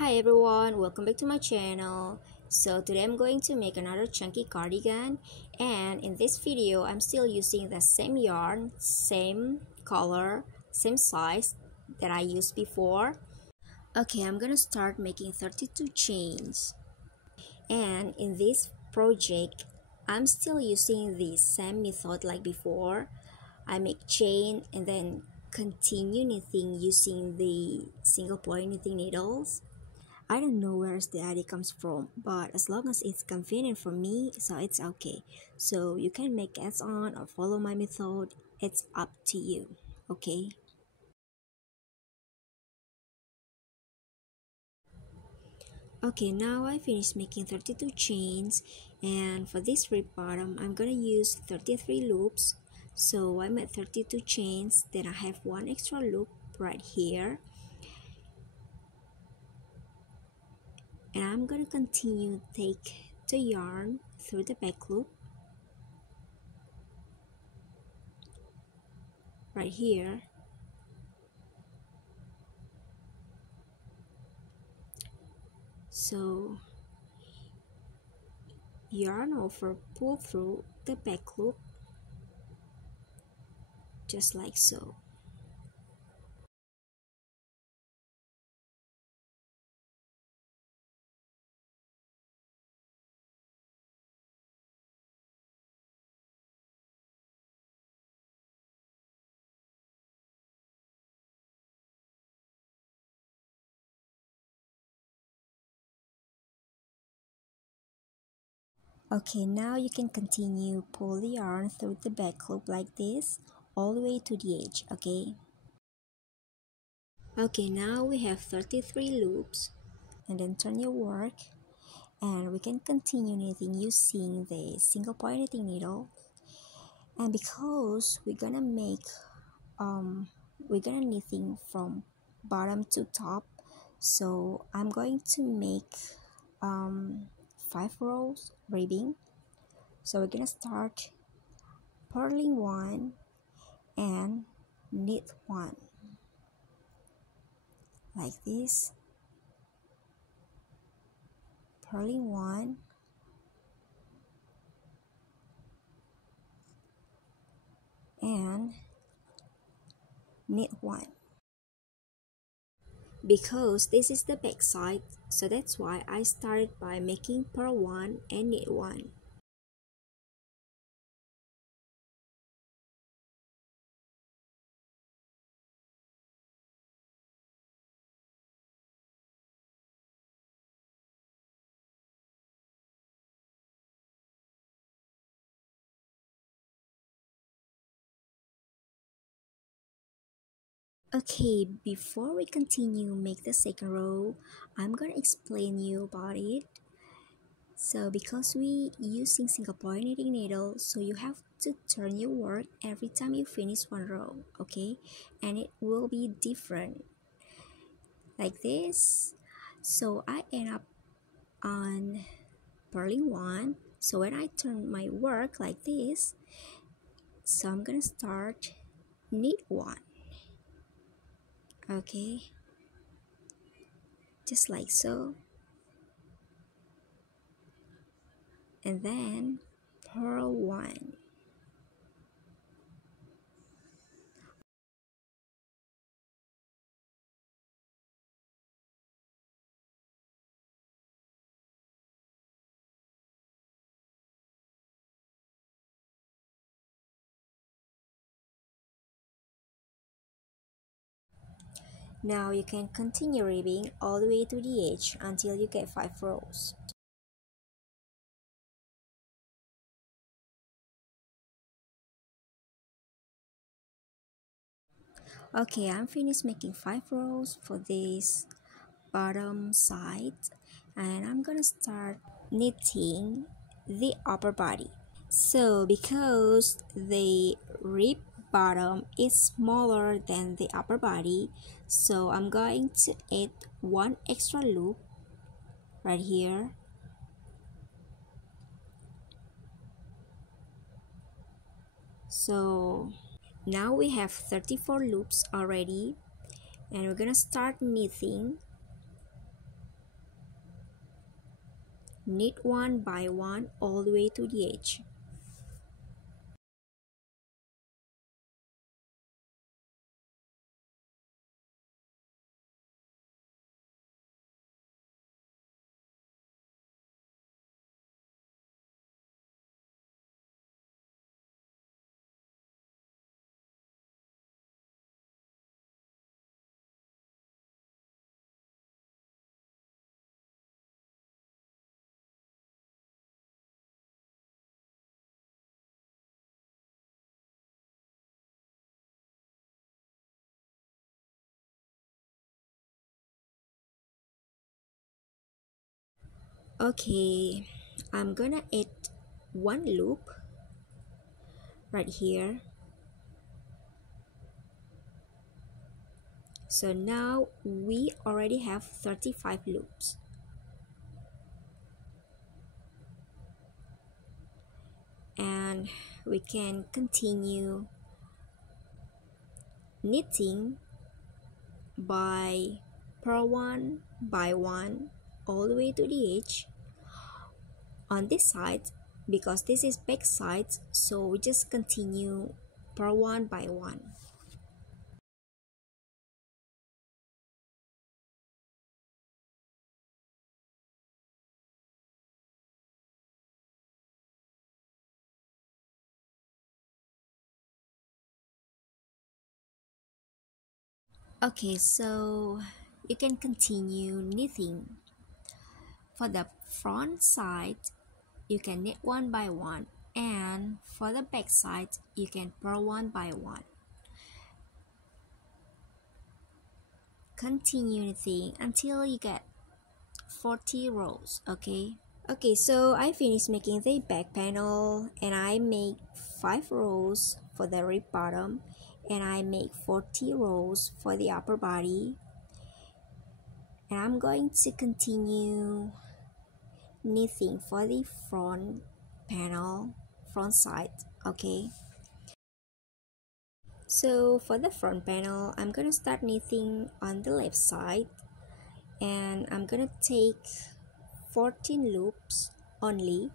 Hi everyone, welcome back to my channel. So today I'm going to make another chunky cardigan, and in this video I'm still using the same yarn, same color, same size that I used before. Okay, I'm gonna start making 32 chains, and in this project I'm still using the same method like before. I make chain and then continue knitting using the single point knitting needles. I don't know where the idea comes from, but as long as it's convenient for me, so it's okay. So you can make ads on or follow my method. It's up to you, okay? Okay, now I finished making 32 chains, and for this rib bottom, I'm gonna use 33 loops. So I'm at 32 chains, then I have one extra loop right here. And I'm gonna continue take the yarn through the back loop right here. So yarn over, pull through the back loop just like so. Okay, now you can continue pull the yarn through the back loop like this all the way to the edge. Okay, now we have 33 loops, and then turn your work, and we can continue knitting using the single point knitting needle. And because we're gonna knitting from bottom to top, so I'm going to make 5 rows ribbing. So we're gonna start purling 1 and knit 1 like this, purling 1 and knit 1. Because this is the back side, so that's why I started by making purl 1 and knit 1. Okay, before we continue make the second row, I'm gonna explain you about it. So because we using single point knitting needle, so you have to turn your work every time you finish one row, okay? And it will be different like this. So I end up on purling 1. So when I turn my work like this, so I'm gonna start knit 1, okay? Just like so. And then purl 1. Now you can continue ribbing all the way to the edge until you get 5 rows. Okay, I'm finished making 5 rows for this bottom side, and I'm gonna start knitting the upper body. So because the rib bottom is smaller than the upper body, so I'm going to add 1 extra loop right here. So now we have 34 loops already, and we're gonna start knitting knit one by one all the way to the edge. Okay, I'm gonna add one loop right here. So now we already have 35 loops. And we can continue knitting by purl one by one all the way to the edge on this side. Because this is back side, so we just continue purl one by one. Okay, so you can continue knitting. For the front side, you can knit one by one, and for the back side, you can purl one by one. Continue knitting until you get 40 rows, okay? Okay, so I finished making the back panel, and I make 5 rows for the rib bottom, and I make 40 rows for the upper body. And I'm going to continue knitting for the front panel, front side, okay? So for the front panel, I'm gonna start knitting on the left side, and I'm gonna take 14 loops only,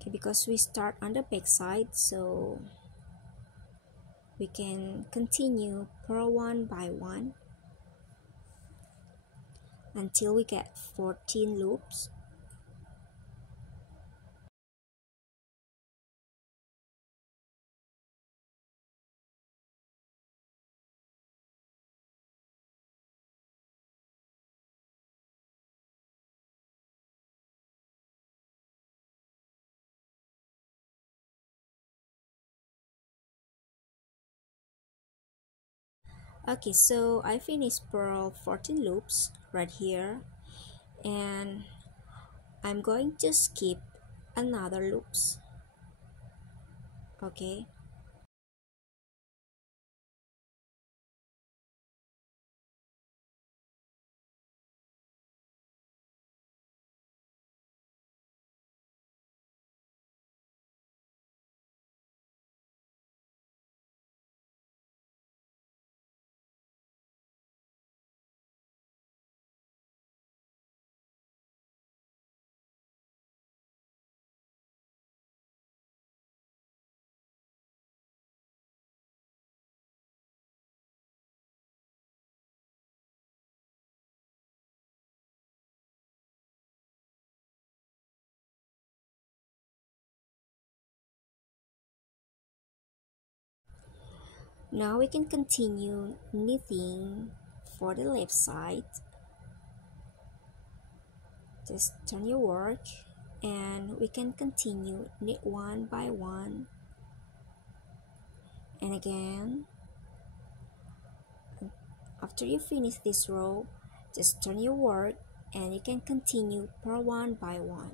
okay, because we start on the back side, so we can continue purl one by one until we get 14 loops. Okay, so I finished purl 14 loops right here, and I'm going to skip another loops, okay? Now we can continue knitting for the left side. Just turn your work, and we can continue knit one by one, and again. After you finish this row, just turn your work, and you can continue purl one by one,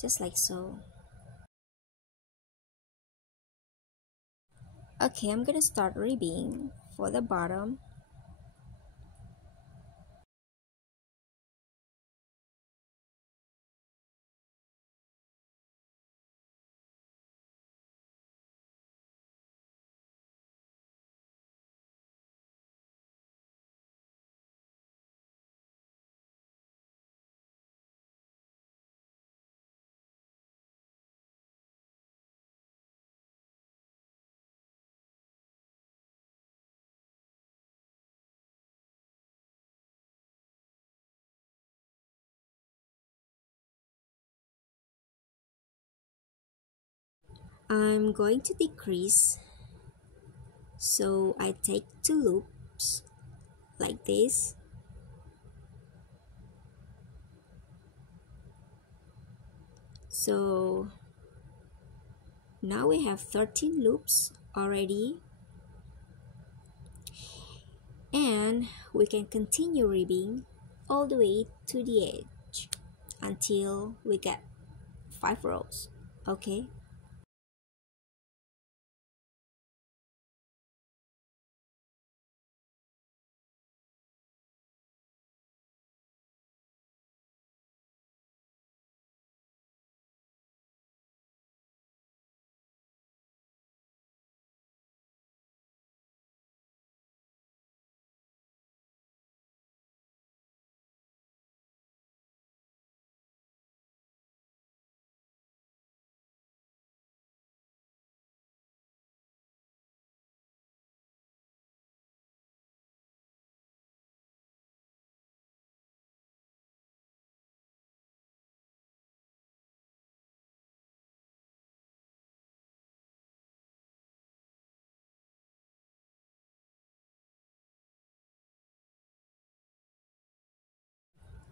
just like so. Okay, I'm gonna start ribbing for the bottom. I'm going to decrease, so I take 2 loops like this. So now we have 13 loops already, and we can continue ribbing all the way to the edge until we get 5 rows. Okay.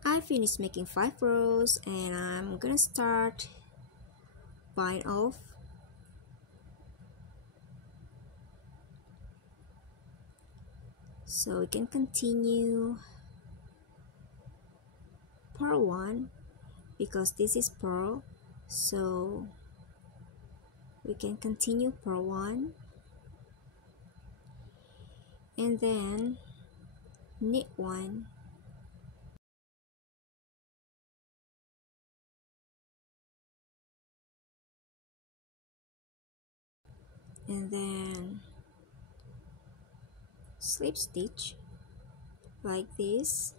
I finished making 5 rows, and I'm gonna start bind off. So we can continue purl 1 because this is purl, so we can continue purl 1 and then knit 1 and then slip stitch like this.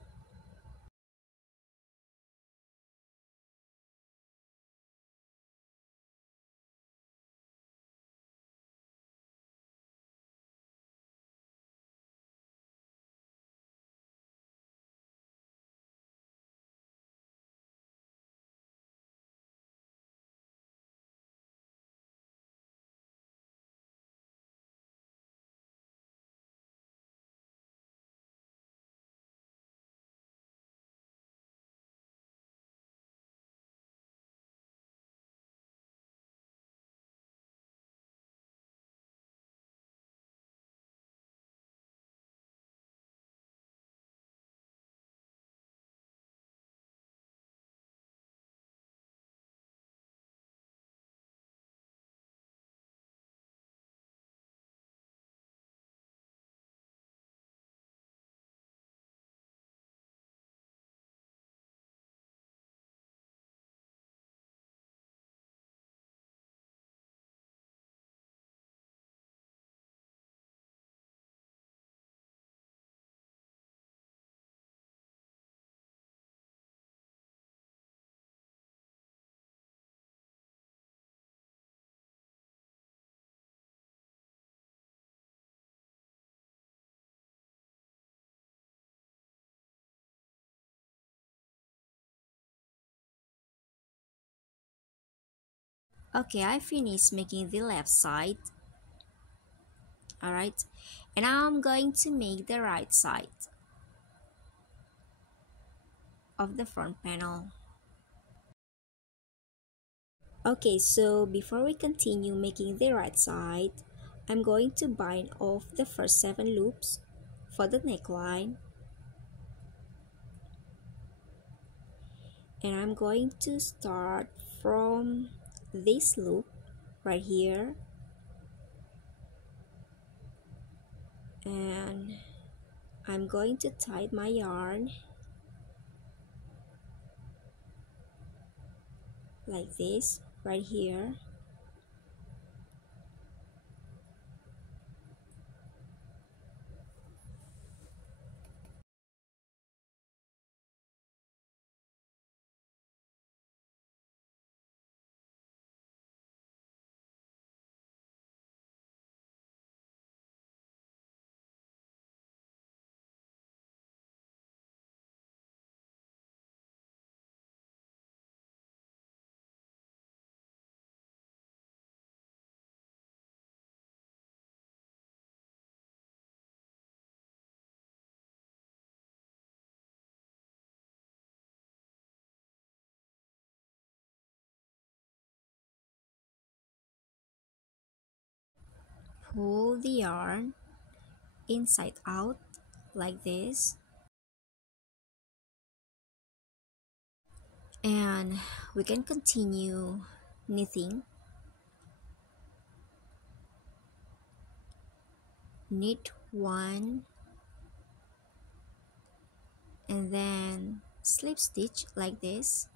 Okay, I finished making the left side. Alright, and now I'm going to make the right side of the front panel. Okay, so before we continue making the right side, I'm going to bind off the first 7 loops for the neckline, and I'm going to start from this loop right here, and I'm going to tie my yarn like this right here. pull the yarn inside out like this, and we can continue knitting. Knit one and then slip stitch like this.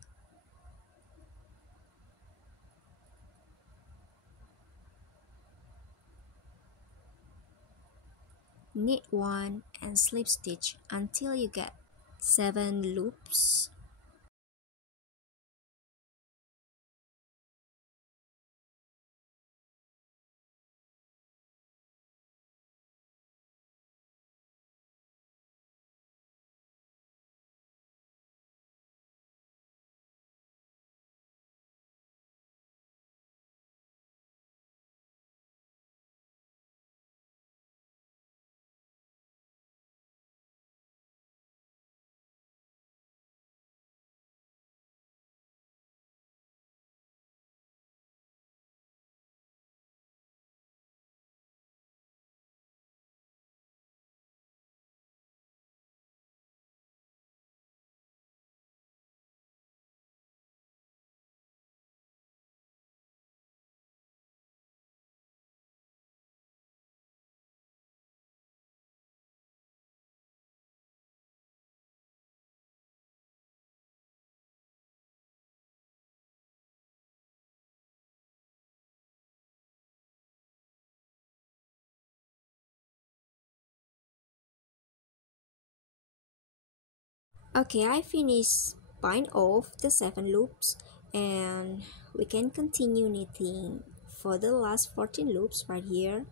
Knit one and slip stitch until you get 7 loops. Okay, I finished bind off the 7 loops, and we can continue knitting for the last 14 loops right here.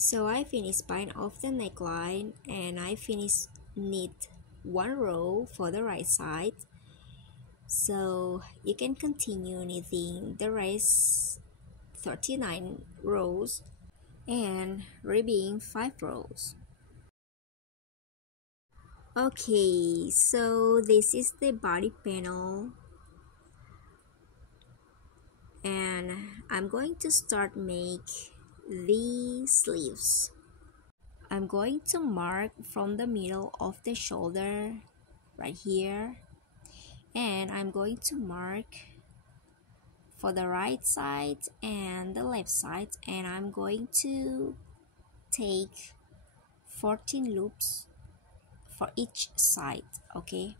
So I finished bind off the neckline, and I finished knit 1 row for the right side. So you can continue knitting the rest 39 rows and ribbing 5 rows. Okay, so this is the body panel, and I'm going to start make the sleeves. I'm going to mark from the middle of the shoulder right here, and I'm going to mark for the right side and the left side, and I'm going to take 14 loops for each side. Okay,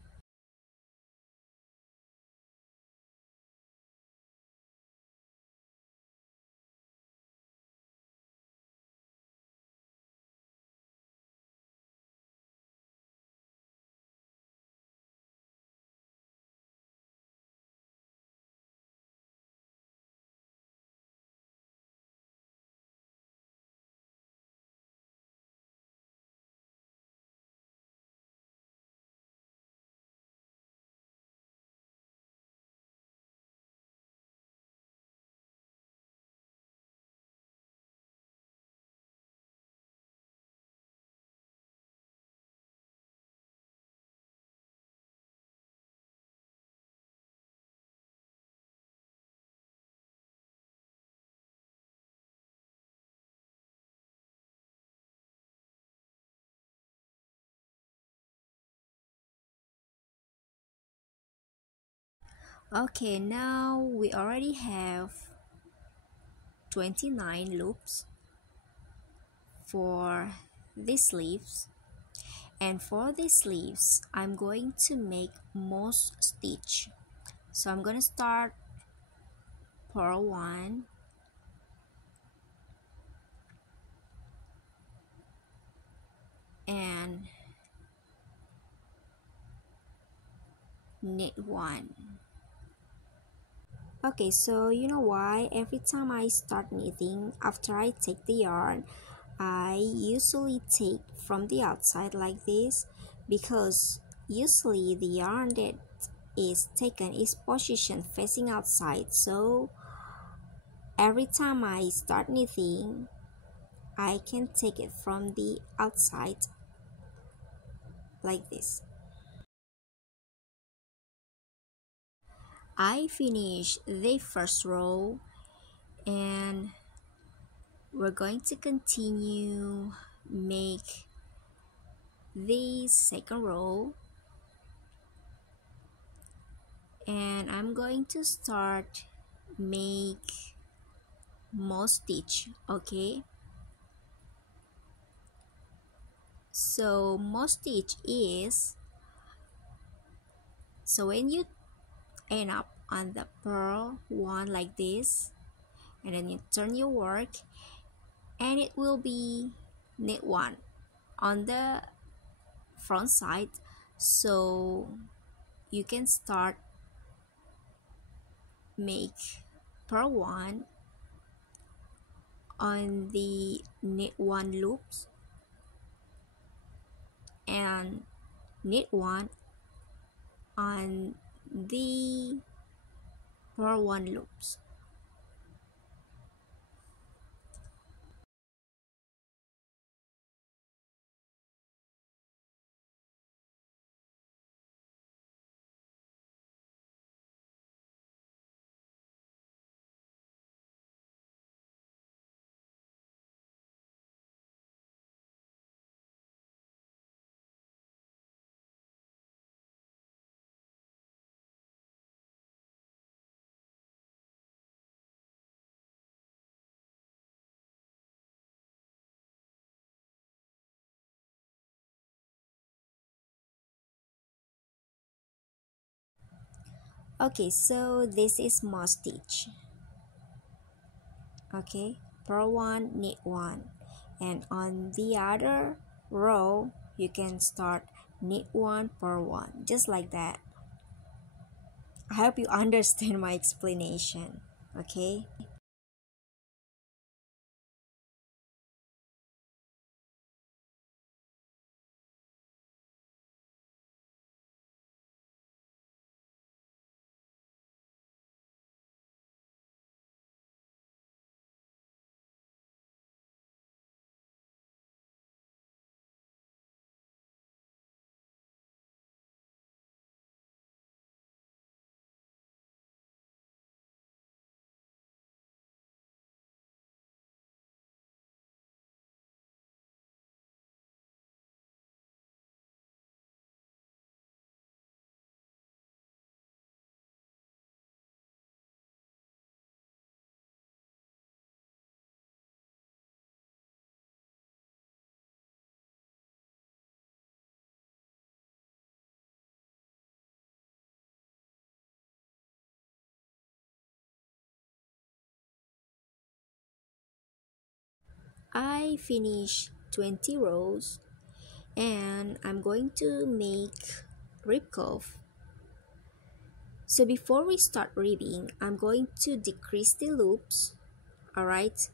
okay, now we already have 29 loops for these sleeves, and for these sleeves I'm going to make most stitch. So I'm going to start purl 1, knit 1. Okay, so you know why every time I start knitting, after I take the yarn, I usually take from the outside like this, because usually the yarn that is taken is positioned facing outside. So every time I start knitting, I can take it from the outside like this. I finished the first row, and we're going to continue make the second row, and I'm going to start make moss stitch. Okay, so moss stitch is, so when you end up on the purl one like this, and then you turn your work, and it will be knit 1 on the front side. So you can start make purl 1 on the knit 1 loops, and knit 1 on the purl 1 loops. Okay, so this is moss stitch. Okay, purl 1, knit 1, and on the other row you can start knit 1, purl 1, just like that. I hope you understand my explanation. Okay, I finished 20 rows, and I'm going to make rib curve. So before we start ribbing, I'm going to decrease the loops, alright?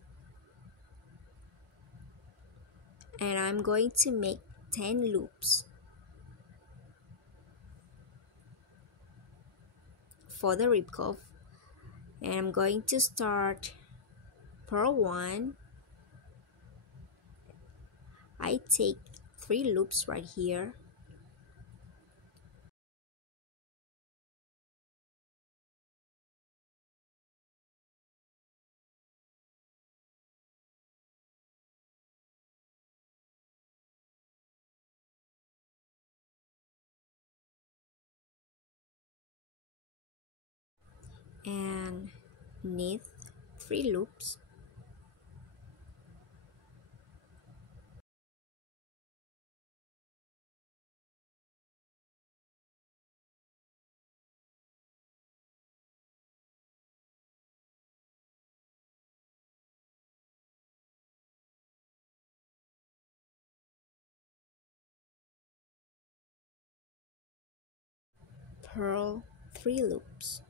And I'm going to make 10 loops for the rib curve. And I'm going to start purl 1. I take 3 loops right here, and knit 3 loops, purl 3 loops.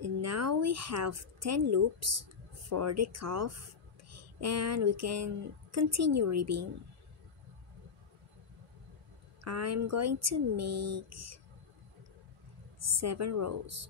And now we have 10 loops for the cuff, and we can continue ribbing. I'm going to make 7 rows.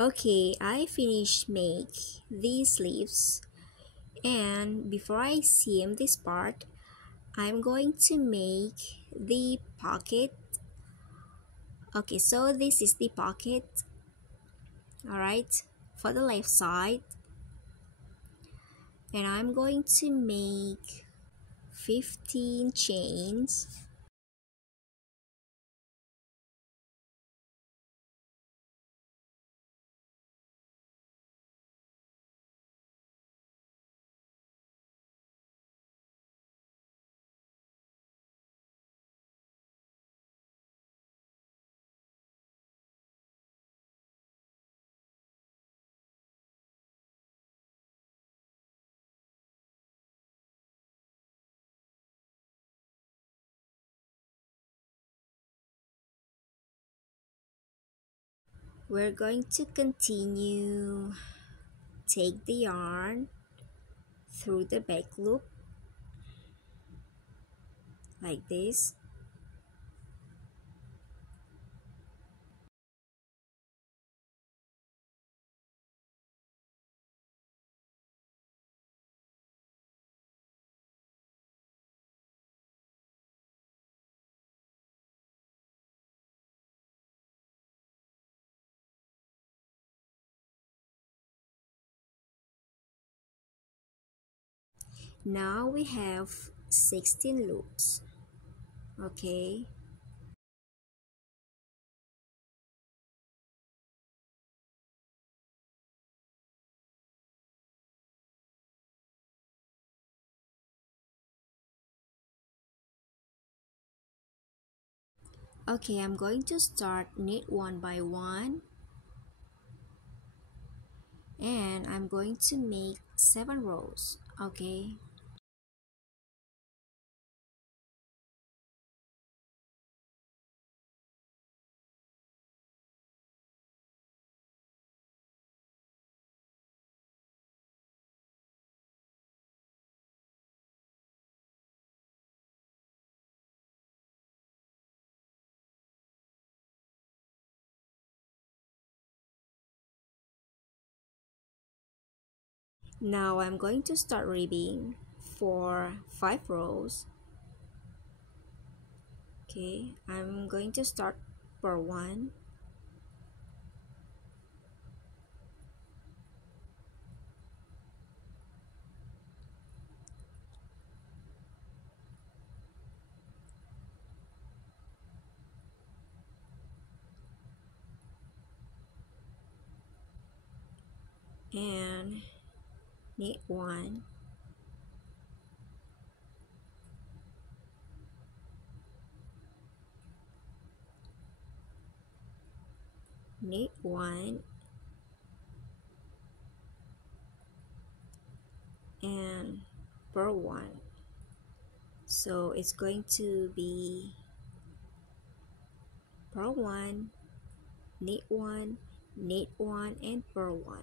Okay, I finished make these sleeves, and before I seam this part, I'm going to make the pocket. Okay, so this is the pocket, alright, for the left side, and I'm going to make 15 chains. We're going to continue take the yarn through the back loop like this. Now we have 16 loops. Okay, okay, I'm going to start knit one by one, and I'm going to make 7 rows. Okay, Now I'm going to start ribbing for 5 rows. Okay, I'm going to start for 1, and knit 1, knit 1, and purl 1. So it's going to be purl 1, knit 1, knit 1, and purl 1.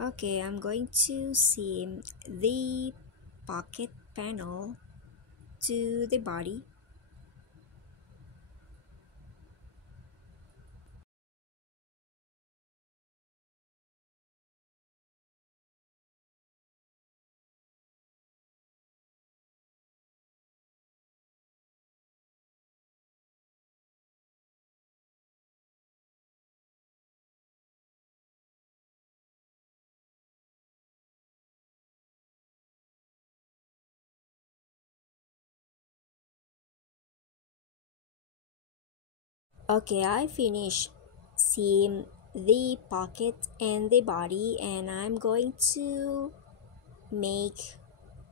Okay, I'm going to seam the pocket panel to the body. Okay, I finished seam the pocket and the body, and I'm going to make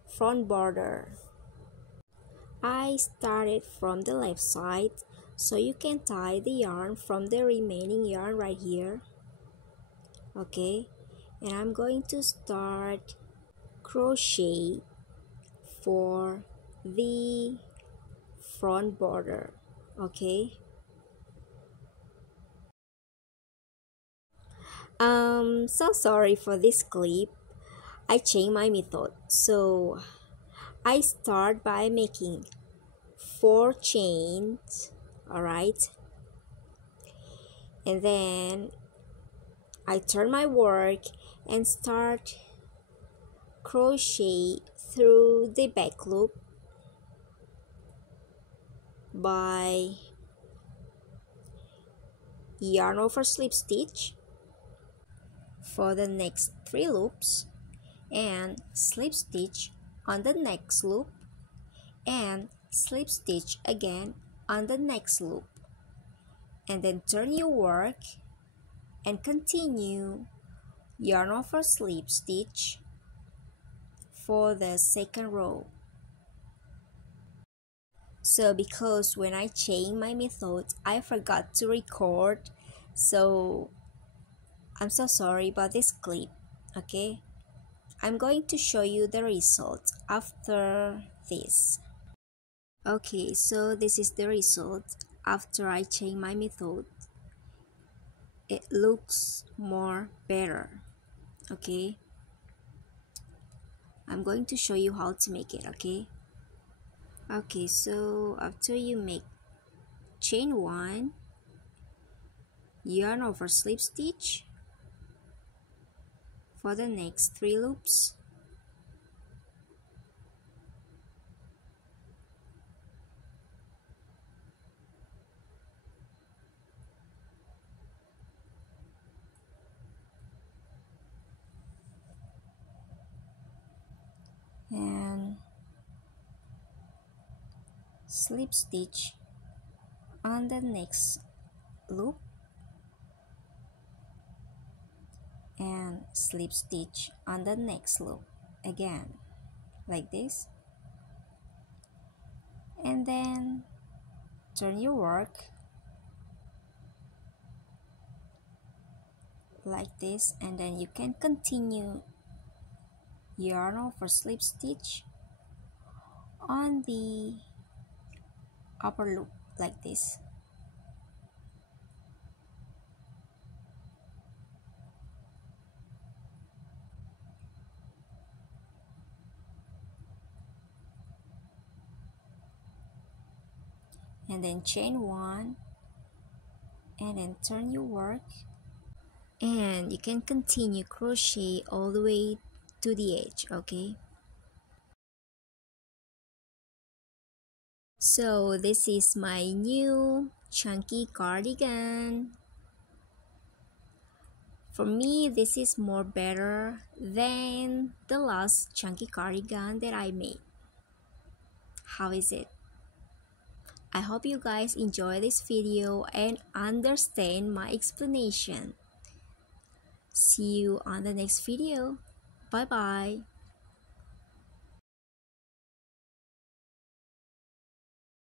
front border. I started from the left side, so you can tie the yarn from the remaining yarn right here. Okay, and I'm going to start crochet for the front border. Okay, so sorry for this clip. I changed my method, so I start by making 4 chains, all right, and then I turn my work and start crochet through the back loop by yarn over slip stitch for the next 3 loops, and slip stitch on the next loop, and slip stitch again on the next loop, and then turn your work and continue yarn over slip stitch for the second row. So because when I changed my method, I forgot to record, so I'm so sorry about this clip. Okay, I'm going to show you the result after this. Okay, so this is the result after I change my method. It looks more better. Okay, I'm going to show you how to make it, okay? Okay, so after you make chain 1, yarn over slip stitch for the next 3 loops. And slip stitch on the next loop and slip stitch on the next loop again, like this, and then turn your work like this, and then you can continue yarn over slip stitch on the upper loop like this. And then chain 1 and then turn your work, and you can continue crochet all the way to the edge, okay? So this is my new chunky cardigan. For me, this is more better than the last chunky cardigan that I made. How is it? I hope you guys enjoy this video and understand my explanation. See you on the next video. Bye bye.